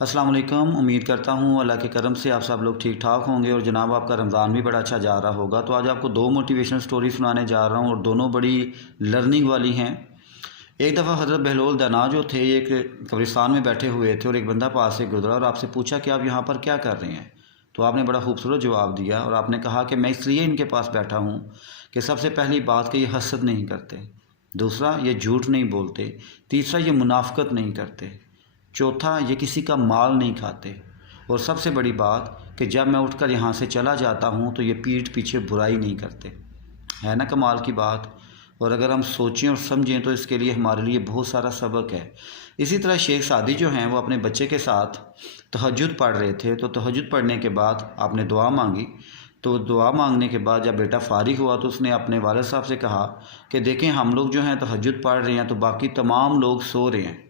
अस्सलाम वालेकुम। उम्मीद करता हूँ अल्लाह के करम से आप सब लोग ठीक ठाक होंगे और जनाब आपका रमज़ान भी बड़ा अच्छा जा रहा होगा। तो आज आपको दो मोटिवेशनल स्टोरी सुनाने जा रहा हूँ और दोनों बड़ी लर्निंग वाली हैं। एक दफ़ा हज़रत बहलोल दाना जो थे एक कब्रिस्तान में बैठे हुए थे और एक बंदा पास से गुजरा और आपसे पूछा कि आप यहाँ पर क्या कर रहे हैं। तो आपने बड़ा खूबसूरत जवाब दिया और आपने कहा कि मैं इसलिए इनके पास बैठा हूँ कि सबसे पहली बात कि ये हसद नहीं करते, दूसरा ये झूठ नहीं बोलते, तीसरा ये मुनाफकत नहीं करते, चौथा ये किसी का माल नहीं खाते, और सबसे बड़ी बात कि जब मैं उठकर यहाँ से चला जाता हूँ तो ये पीठ पीछे बुराई नहीं करते। है ना कमाल की बात। और अगर हम सोचें और समझें तो इसके लिए हमारे लिए बहुत सारा सबक है। इसी तरह शेख सादी जो हैं वो अपने बच्चे के साथ तहज्जुद पढ़ रहे थे। तो तहज्जुद पढ़ने के बाद आपने दुआ मांगी। तो दुआ मांगने के बाद जब बेटा फारिग हुआ तो उसने अपने वालिद साहब से कहा कि देखें हम लोग जो हैं तहज्जुद पढ़ रहे हैं तो बाकी तमाम लोग सो रहे हैं।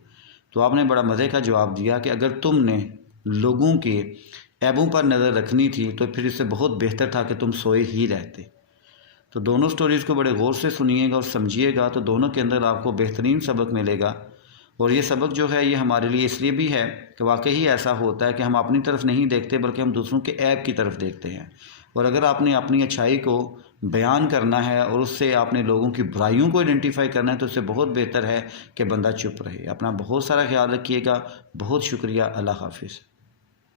तो आपने बड़ा मज़े का जवाब दिया कि अगर तुमने लोगों के ऐबों पर नज़र रखनी थी तो फिर इससे बहुत बेहतर था कि तुम सोए ही रहते। तो दोनों स्टोरीज़ को बड़े गौर से सुनिएगा और समझिएगा तो दोनों के अंदर आपको बेहतरीन सबक मिलेगा। और ये सबक जो है ये हमारे लिए इसलिए भी है कि वाकई ही ऐसा होता है कि हम अपनी तरफ नहीं देखते बल्कि हम दूसरों के ऐब की तरफ देखते हैं। और अगर आपने अपनी अच्छाई को बयान करना है और उससे आपने लोगों की बुराइयों को आइडेंटिफाई करना है तो उससे बहुत बेहतर है कि बंदा चुप रहे। अपना बहुत सारा ख्याल रखिएगा। बहुत शुक्रिया। अल्लाह हाफिज़।